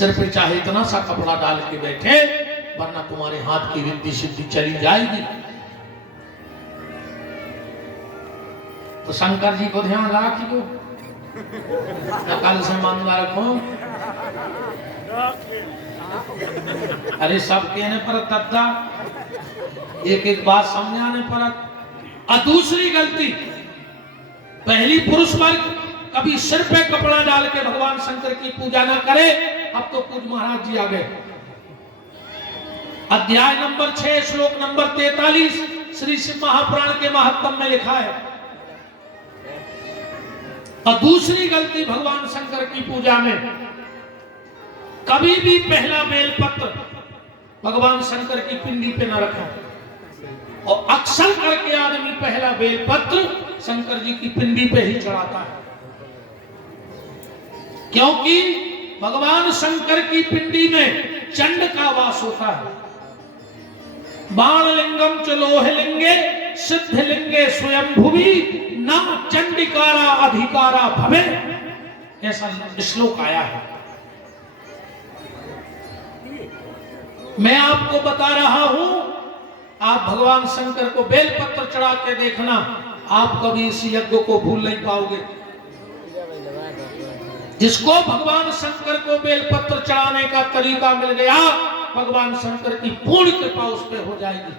सिर पे चाहे इतना सा कपड़ा डाल के बैठे, वरना तुम्हारे हाथ की रिद्धि सिद्धि चली जाएगी। तो शंकर जी को ध्यान रखियो, कल से मांगा रखो। अरे सब कहने पर तद्दा, एक एक बात समझाने पर। और दूसरी गलती, पहली पुरुष वर्ग कभी सिर पे कपड़ा डाल के भगवान शंकर की पूजा ना करे। अब तो पूज महाराज जी आ गए। अध्याय नंबर 6 श्लोक नंबर 43 श्री शिव महापुराण के महात्म में लिखा है। और दूसरी गलती भगवान शंकर की पूजा में, कभी भी पहला बेलपत्र भगवान शंकर की पिंडी पे न रखा। और अक्सर करके आदमी पहला बेलपत्र शंकर जी की पिंडी पे ही चढ़ाता है, क्योंकि भगवान शंकर की पिंडी में चंड का वास होता है। बाण लिंगम च लोह लिंगे सिद्ध लिंगे स्वयं भुवि न चंडिकारा अधिकारा भवे, ऐसा श्लोक आया है। मैं आपको बता रहा हूं, आप भगवान शंकर को बेलपत्र चढ़ा के देखना, आप कभी इस यज्ञ को भूल नहीं पाओगे। जिसको भगवान शंकर को बेलपत्र चढ़ाने का तरीका मिल गया, भगवान शंकर की पूर्ण कृपा उस पर हो जाएगी।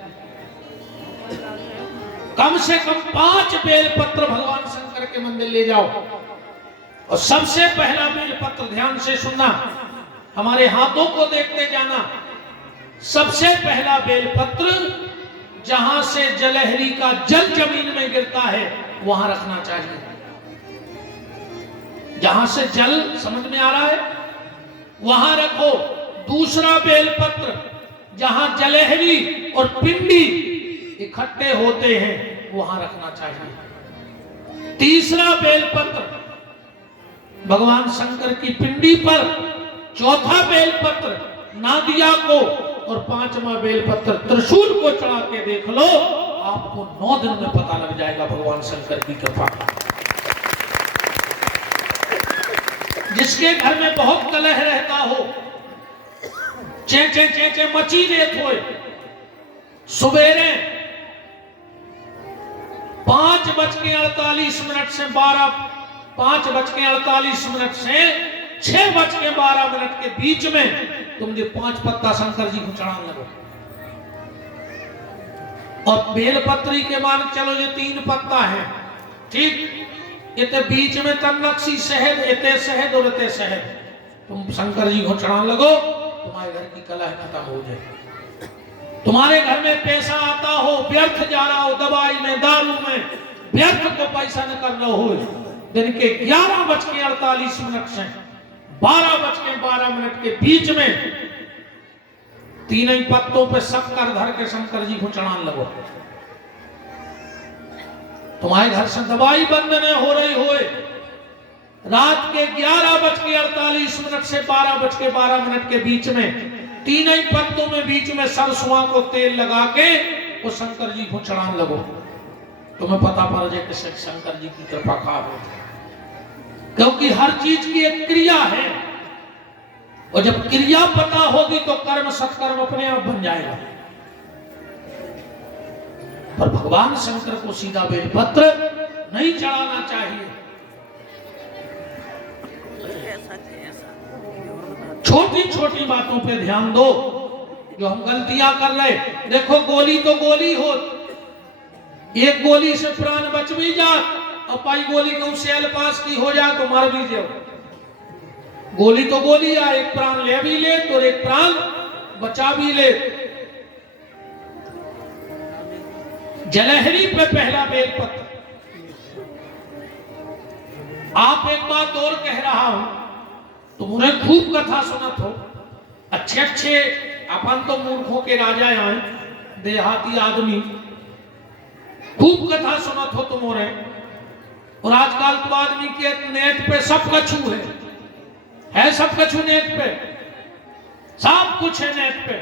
कम से कम 5 बेलपत्र भगवान शंकर के मंदिर ले जाओ। और सबसे पहला बेलपत्र, ध्यान से सुनना, हमारे हाथों को देखते जाना। सबसे पहला बेलपत्र जहां से जलहरी का जल जमीन में गिरता है वहां रखना चाहिए। जहां से जल, समझ में आ रहा है, वहां रखो। दूसरा बेलपत्र जहां जलहरी और पिंडी इकट्ठे होते हैं वहां रखना चाहिए। तीसरा बेलपत्र भगवान शंकर की पिंडी पर, चौथा बेलपत्र नादिया को, और 5वां बेलपत्र त्रिशूल को चढ़ा के देख लो, आपको 9 दिन में पता लग जाएगा भगवान शंकर की कृपा। जिसके घर में बहुत कलह रहता हो, चे चे चे चे मची रेत हो, सुबेरे 5:48 से 5:48 से 6:12 के बीच में तुम जो 5 पत्ता शंकर जी को चढ़ाने लगो। और बेलपत्री के मान चलो ये 3 पत्ता है, ठीक, इतने बीच में तन्नक्सी शहद, इतने शहद और इतने शहद, तुम शंकर जी को चढ़ाने लगो, तुम्हारे घर की कलह खत्म हो जाए। तुम्हारे घर में पैसा आता हो, व्यर्थ जा रहा हो, दवाई में, दारू में व्यर्थ को पैसा न कर रहा हो, दिन के 11:48 से 12:12 के बीच में 3 ही पत्तों पे शक्कर धर के शंकर जी को चढ़ाने लगो। तुम्हारे घर से दवाई बंद न हो रही हो, रात के 11:48 से 12:12 के बीच में 3 ही पत्तों में बीच में सरसों को तेल लगा के वो शंकर जी को चढ़ाने लगो। तुम्हें पता पड़ जाए कि शंकर जी की कृपा का हो, क्योंकि हर चीज की एक क्रिया है, और जब क्रिया पता होगी तो कर्म सत्कर्म अपने आप बन जाएगा। पर भगवान शंकर को सीधा बेलपत्र नहीं चढ़ाना चाहिए। छोटी छोटी बातों पे ध्यान दो, जो हम गलतियां कर रहे। देखो, गोली तो गोली हो, एक गोली से प्राण बच भी जाए, और पाई गोली को सेल पास की हो जाए तो मर भी जाओ। गोली तो गोली है, एक प्राण ले भी ले तो एक प्राण बचा भी ले। जलहरी पे पहला बेलपत्र। आप एक बात और कह रहा हूं, तुमने खूब कथा सुनत हो, अच्छे अच्छे, अपन तो मूर्खों के राजा आए, देहाती आदमी, खूब कथा सुनत हो तुमने। और आजकल तो आदमी के नेट पे सब कछु है सब कछु नेट पे, सब कुछ है नेट पे।